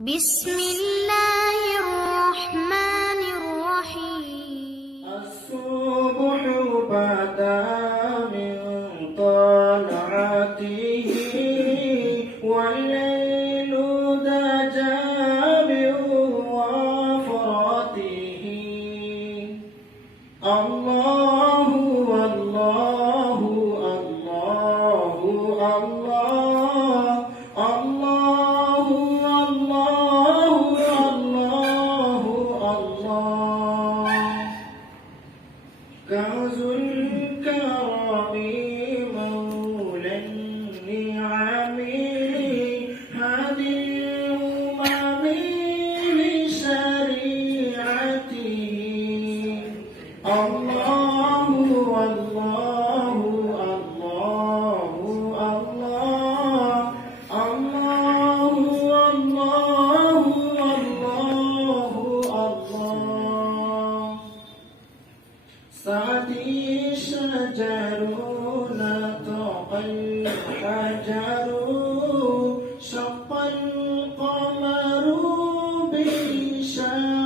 بسم الله الرحمن الرحيم. الصبح بدا من طلعته والليل دجى من وفرته. الله الله الله الله الله الله الله كنز الكرم مولى النعم هادي الأمم لشريعته. الله الله الله الله الله الله الله الله سعدي شجر نطق الحجر شق القمر بشار